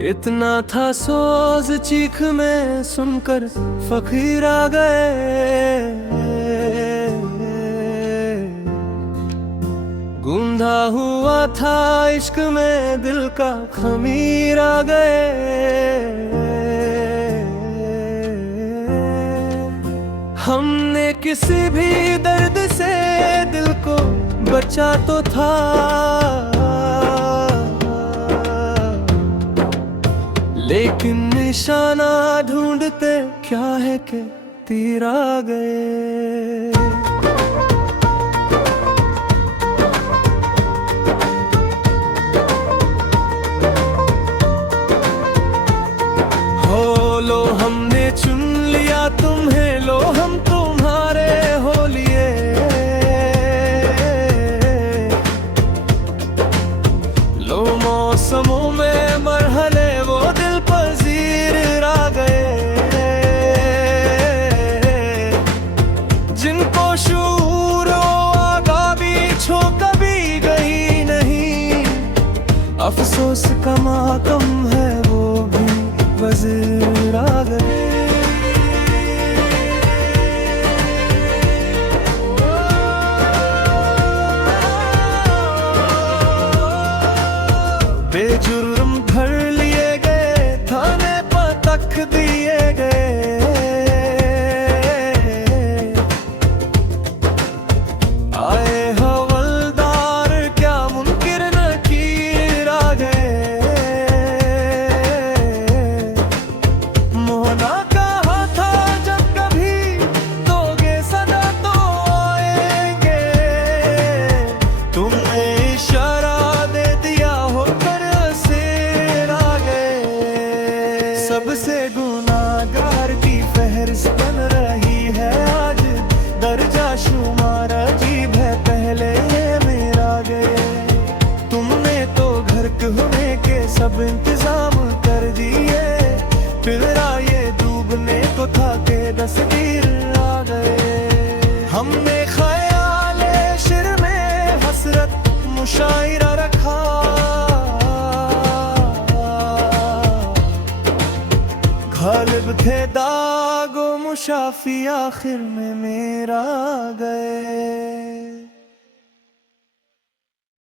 इतना था सोज चीख में सुनकर फकीर आ गए। गूंधा हुआ था इश्क में दिल का खमीर आ गए। हमने किसी भी दर्द से दिल को बचा तो था, लेकिन निशाना ढूंढते क्या है कि तीर आ गए। हो लो हमने चुन लिया तुम्हें, लो हम तुम्हारे हो लिए। लो मौसमों में मरहले वो दिल पजीर आ गए। जिनको शूर आगा बीछो कभी गई नहीं, अफसोस का मातम है वो भी वजीर आ गए। बेजुर्म भर लिए गए, थाने पर तक दिए गए। आए हवलदार क्या मुनकिर नकीर आ गए। मोहना कहा था जब कभी दोगे सदा तो आएंगे। तुमने इशारा दे दिया होकर असीर आ गए। सबसे गुनाहगार की फहरिस्त बन रही है आज, दर्जा शुमार अजीब है पहले ये मेरा गए। तुमने तो घर के होने के सब इंतजाम कर दिए, पिलरा ये डूबने को था के दस्तगीर आ गए। हमने ख्याले शिर में हसरत मुशायरा रखा, गालिब थे दागो मुशाफी आखिर में मेरा गए।